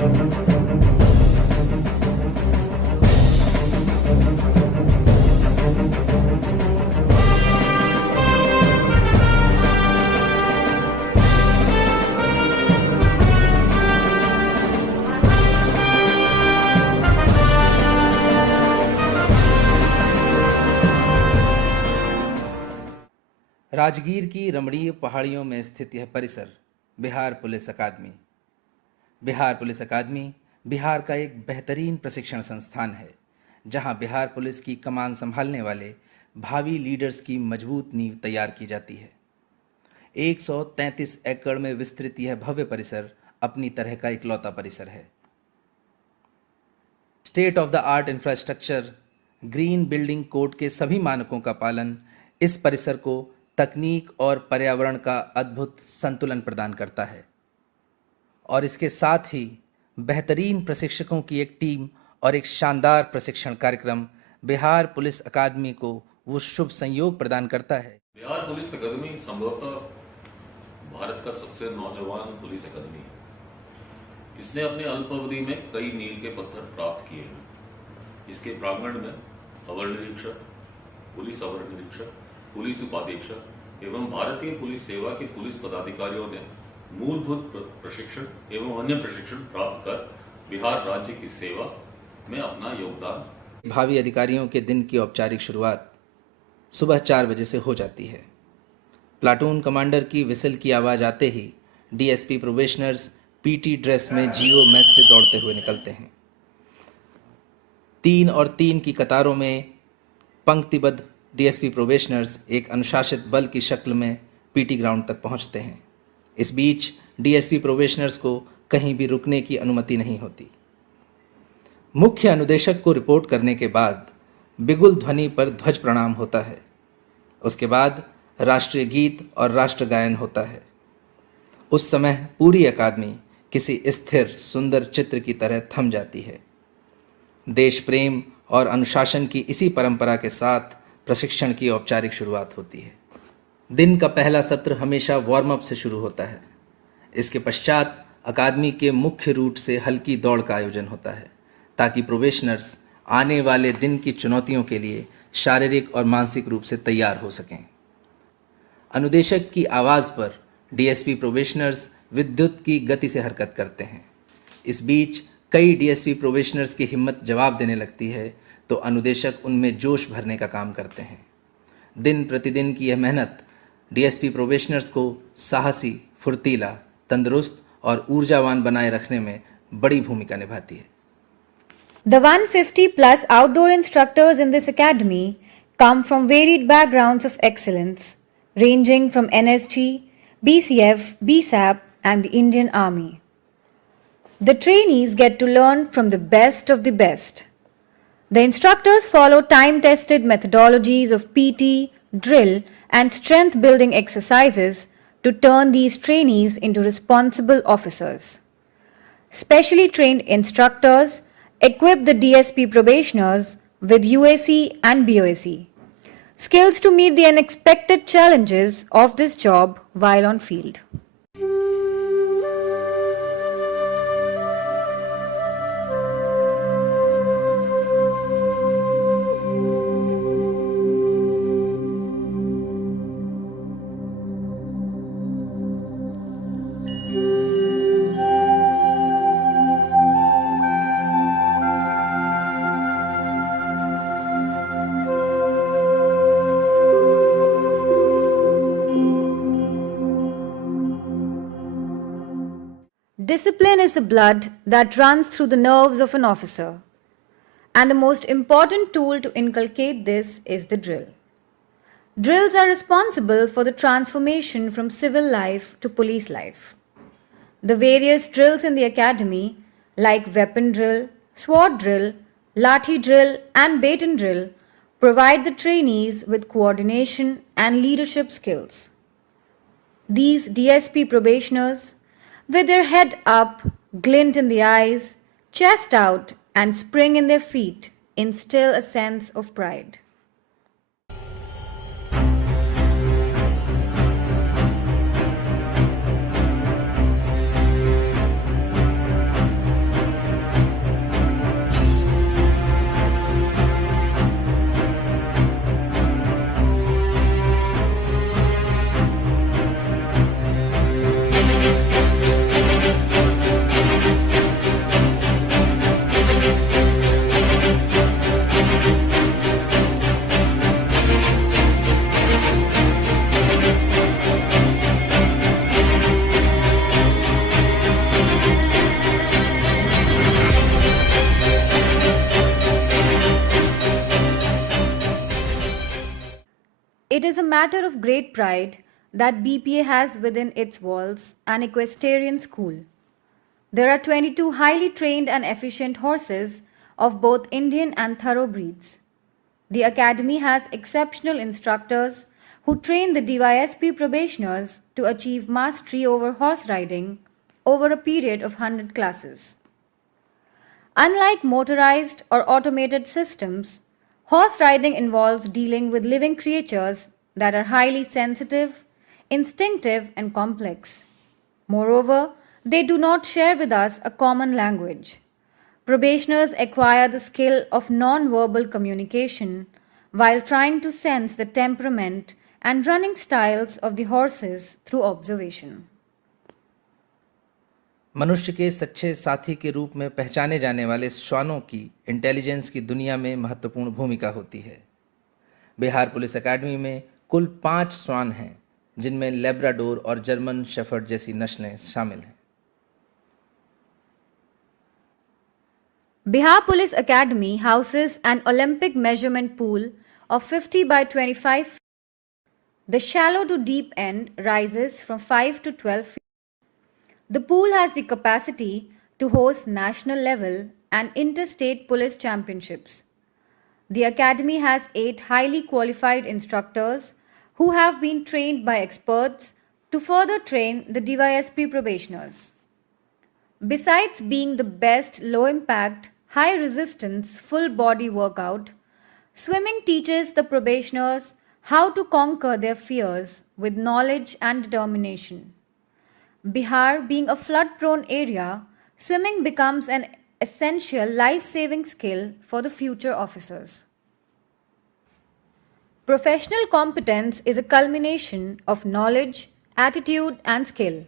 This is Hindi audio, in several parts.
राजगीर की रमणीय पहाड़ियों में स्थित यह परिसर बिहार पुलिस अकादमी। बिहार पुलिस अकादमी बिहार का एक बेहतरीन प्रशिक्षण संस्थान है, जहां बिहार पुलिस की कमान संभालने वाले भावी लीडर्स की मजबूत नींव तैयार की जाती है। 133 एकड़ में विस्तृत यह भव्य परिसर अपनी तरह का इकलौता परिसर है। State of the art infrastructure, green building code के सभी मानकों का पालन इस परिसर को तकनीक और पर्यावरण का अद्भुत संतुलन प्रदान करता है, और इसके साथ ही बेहतरीन प्रशिक्षकों की एक टीम और एक शानदार प्रशिक्षण कार्यक्रम बिहार पुलिस अकादमी को वो शुभ संयोग प्रदान करता है। बिहार पुलिस अकादमी संभवतः भारत का सबसे नौजवान पुलिस अकादमी है। इसने अपने अल्प अवधि में कई मील के पत्थर प्राप्त किए हैं। इसके प्रांगण में अवर निरीक्षक, पुलिस अवर निरीक्षक, पुलिस उपाधीक्षक एवं भारतीय पुलिस सेवा के पुलिस पदाधिकारियों ने मूलभूत प्रशिक्षण एवं अन्य प्रशिक्षण प्राप्त कर बिहार राज्य की सेवा में अपना योगदान। भावी अधिकारियों के दिन की औपचारिक शुरुआत सुबह 4 बजे से हो जाती है। प्लाटून कमांडर की विसल की आवाज़ आते ही डीएसपी प्रोबेशनर्स पीटी ड्रेस में जीओ मेस से दौड़ते हुए निकलते हैं। 3 और 3 की कतारों में पंक्तिबद्ध डीएसपी प्रोबेशनर्स एक अनुशासित बल की शक्ल में पीटी ग्राउंड तक पहुंचते हैं। इस बीच डीएसपी प्रोबेशनर्स को कहीं भी रुकने की अनुमति नहीं होती। मुख्य अनुदेशक को रिपोर्ट करने के बाद बिगुल ध्वनि पर ध्वज प्रणाम होता है। उसके बाद राष्ट्रीय गीत और राष्ट्र गायन होता है। उस समय पूरी अकादमी किसी स्थिर सुंदर चित्र की तरह थम जाती है। देश प्रेम और अनुशासन की इसी परंपरा के साथ प्रशिक्षण की औपचारिक शुरुआत होती है। दिन का पहला सत्र हमेशा वार्म अप से शुरू होता है। इसके पश्चात अकादमी के मुख्य रूट से हल्की दौड़ का आयोजन होता है, ताकि प्रोबेशनर्स आने वाले दिन की चुनौतियों के लिए शारीरिक और मानसिक रूप से तैयार हो सकें। अनुदेशक की आवाज़ पर डीएसपी प्रोबेशनर्स विद्युत की गति से हरकत करते हैं। इस बीच कई डीएसपी प्रोबेशनर्स की हिम्मत जवाब देने लगती है, तो अनुदेशक उनमें जोश भरने का काम करते हैं। दिन प्रतिदिन की यह मेहनत डीएसपी प्रोबेशनर्स को साहसी, फुर्तीला, तंदुरुस्त और ऊर्जावान बनाए रखने में बड़ी भूमिका निभाती है। The 150 plus outdoor instructors in this academy come from varied backgrounds of excellence, ranging from NSG, BCF, BSAP, and the Indian Army. The trainees get to learn from the best of the best. The instructors follow time-tested methodologies of PT, drill, and strength-building exercises to turn these trainees into responsible officers. Specially trained instructors equip the DSP probationers with UAC and BOAC, skills to meet the unexpected challenges of this job while on field. Discipline is the blood that runs through the nerves of an officer, and the most important tool to inculcate this is the drill. Drills are responsible for the transformation from civil life to police life. The various drills in the academy, like weapon drill, sword drill, lathi drill, and baton drill, provide the trainees with coordination and leadership skills. These DSP probationers, with their head up, glint in the eyes, chest out, and spring in their feet, instill a sense of pride. It is a matter of great pride that BPA has within its walls an equestrian school. There are 22 highly trained and efficient horses of both Indian and thoroughbreds. The academy has exceptional instructors who train the DYSP probationers to achieve mastery over horse riding over a period of 100 classes. Unlike motorized or automated systems, horse riding involves dealing with living creatures that are highly sensitive, instinctive, and complex. Moreover, they do not share with us a common language. Probationers acquire the skill of non-verbal communication while trying to sense the temperament and running styles of the horses through observation. मनुष्य के सच्चे साथी के रूप में पहचाने जाने वाले श्वानों की इंटेलिजेंस की दुनिया में महत्वपूर्ण भूमिका होती है। बिहार पुलिस एकेडमी में कुल 5 श्वान हैं, जिनमें लेब्राडोर और जर्मन शेफर्ड जैसी नस्लें शामिल हैं। Bihar Police Academy houses an Olympic measurement pool of 50 by 25 feet. The shallow to deep end rises from 5 to 12 feet. The pool has the capacity to host national level and interstate police championships. The academy has 8 highly qualified instructors who have been trained by experts to further train the DYSP probationers. Besides being the best low impact, high resistance full body workout, swimming teaches the probationers how to conquer their fears with knowledge and determination. Bihar being a flood prone area, swimming becomes an essential life saving skill for the future officers. Professional competence is a culmination of knowledge, attitude, and skill.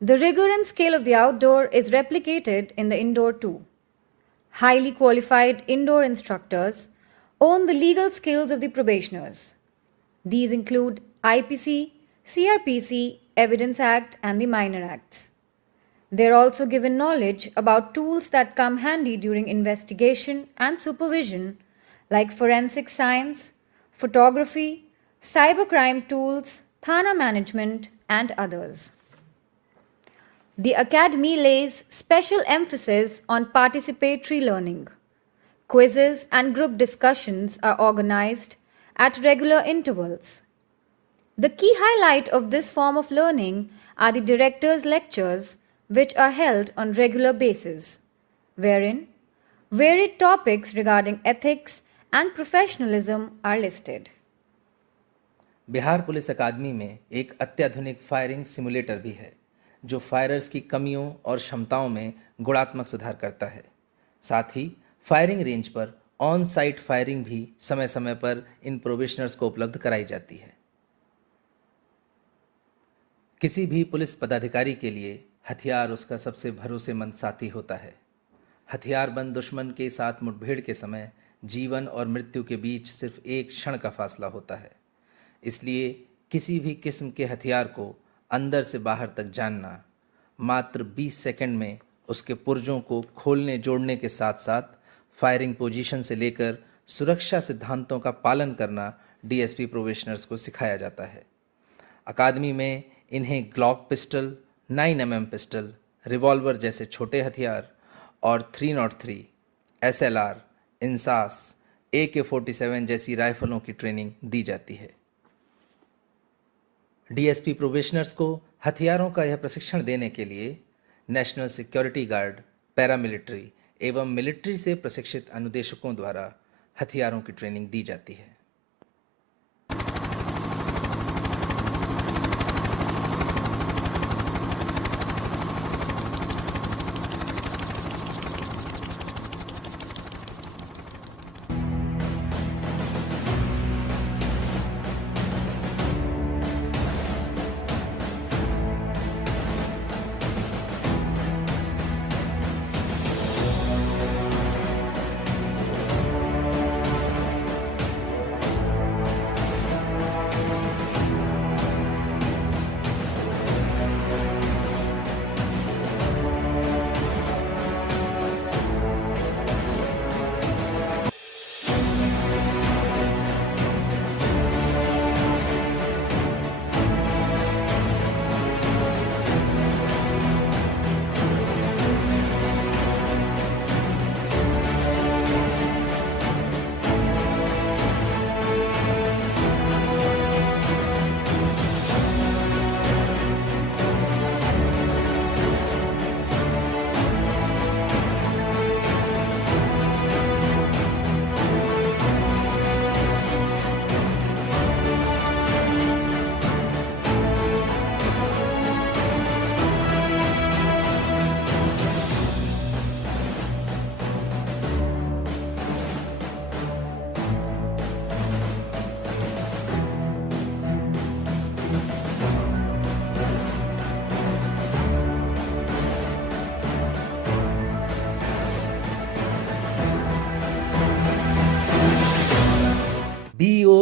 The rigor and skill of the outdoor is replicated in the indoor too. Highly qualified indoor instructors own the legal skills of the probationers. These include IPC, CRPC, Evidence Act, and the Minor Acts. They are also given knowledge about tools that come handy during investigation and supervision, like forensic science, photography, cybercrime tools, Thana management, and others. The academy lays special emphasis on participatory learning. Quizzes and group discussions are organized at regular intervals. The key highlight of this form of learning are the director's lectures, which are held on regular basis, wherein varied topics regarding ethics and professionalism are listed. Bihar police अकादमी में एक अत्याधुनिक फायरिंग सिमुलेटर भी है, जो फायरर्स की कमियों और क्षमताओं में गुणात्मक सुधार करता है। साथ ही फायरिंग रेंज पर ऑन साइट फायरिंग भी समय समय पर इन प्रोबेशनर्स को उपलब्ध कराई जाती है। किसी भी पुलिस पदाधिकारी के लिए हथियार उसका सबसे भरोसेमंद साथी होता है। हथियारबंद दुश्मन के साथ मुठभेड़ के समय जीवन और मृत्यु के बीच सिर्फ एक क्षण का फासला होता है। इसलिए किसी भी किस्म के हथियार को अंदर से बाहर तक जानना, मात्र 20 सेकंड में उसके पुर्जों को खोलने जोड़ने के साथ साथ फायरिंग पोजीशन से लेकर सुरक्षा सिद्धांतों का पालन करना डीएसपी प्रोबेशनर्स को सिखाया जाता है। अकादमी में इन्हें Glock pistol, 9mm pistol, revolver जैसे छोटे हथियार और 303, SLR, इंसास, AK-47 जैसी राइफलों की ट्रेनिंग दी जाती है। डीएसपी प्रोबेशनर्स को हथियारों का यह प्रशिक्षण देने के लिए नेशनल सिक्योरिटी गार्ड, पैरामिलिट्री एवं मिलिट्री से प्रशिक्षित अनुदेशकों द्वारा हथियारों की ट्रेनिंग दी जाती है।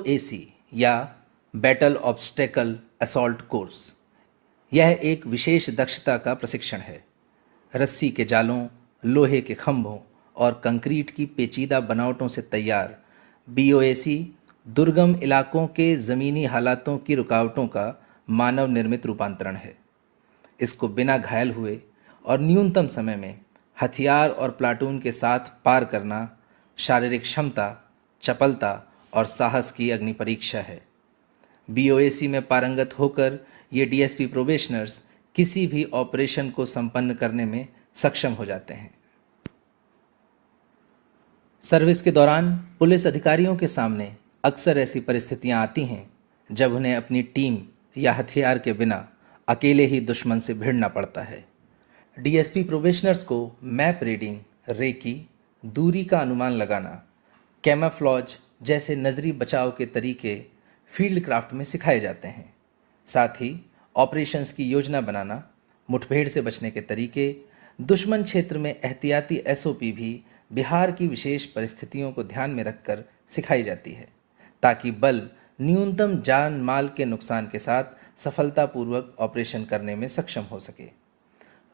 BOAC या बैटल ऑब्स्टेकल असॉल्ट कोर्स। यह एक विशेष दक्षता का प्रशिक्षण है। रस्सी के जालों, लोहे के खंभों और कंक्रीट की पेचीदा बनावटों से तैयार BOAC दुर्गम इलाकों के ज़मीनी हालातों की रुकावटों का मानव निर्मित रूपांतरण है। इसको बिना घायल हुए और न्यूनतम समय में हथियार और प्लाटून के साथ पार करना शारीरिक क्षमता, चपलता और साहस की अग्नि परीक्षा है। BOAC में पारंगत होकर ये DSP प्रोबेशनर्स किसी भी ऑपरेशन को संपन्न करने में सक्षम हो जाते हैं। सर्विस के दौरान पुलिस अधिकारियों के सामने अक्सर ऐसी परिस्थितियां आती हैं जब उन्हें अपनी टीम या हथियार के बिना अकेले ही दुश्मन से भिड़ना पड़ता है। DSP प्रोबेशनर्स को मैप रीडिंग, रेकी, दूरी का अनुमान लगाना, कैमोफ्लेज जैसे नजरी बचाव के तरीके फील्ड क्राफ्ट में सिखाए जाते हैं। साथ ही ऑपरेशंस की योजना बनाना, मुठभेड़ से बचने के तरीके, दुश्मन क्षेत्र में एहतियाती SOP भी बिहार की विशेष परिस्थितियों को ध्यान में रखकर सिखाई जाती है, ताकि बल न्यूनतम जान माल के नुकसान के साथ सफलतापूर्वक ऑपरेशन करने में सक्षम हो सके।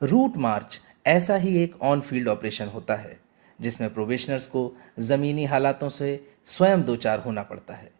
रूट मार्च ऐसा ही एक ऑन फील्ड ऑपरेशन होता है जिसमें प्रोबेशनर्स को ज़मीनी हालातों से स्वयं दो चार होना पड़ता है।